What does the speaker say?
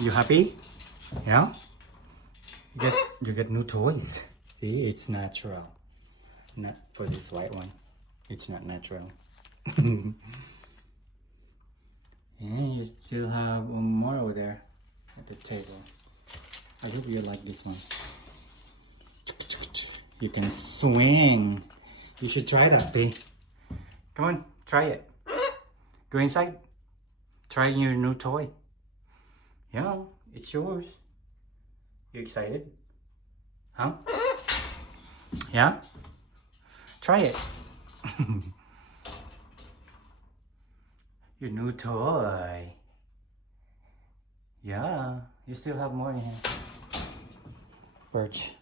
You happy? Yeah? You get new toys. See, it's natural. Not for this white one. It's not natural. And you still have one more over there at the table. I hope you like this one. You can swing. You should try that, B. Come on, try it. Go inside. Try your new toy. Yeah, it's yours. You excited? Huh? Yeah? Try it. Your new toy. Yeah, you still have more in here. Birch.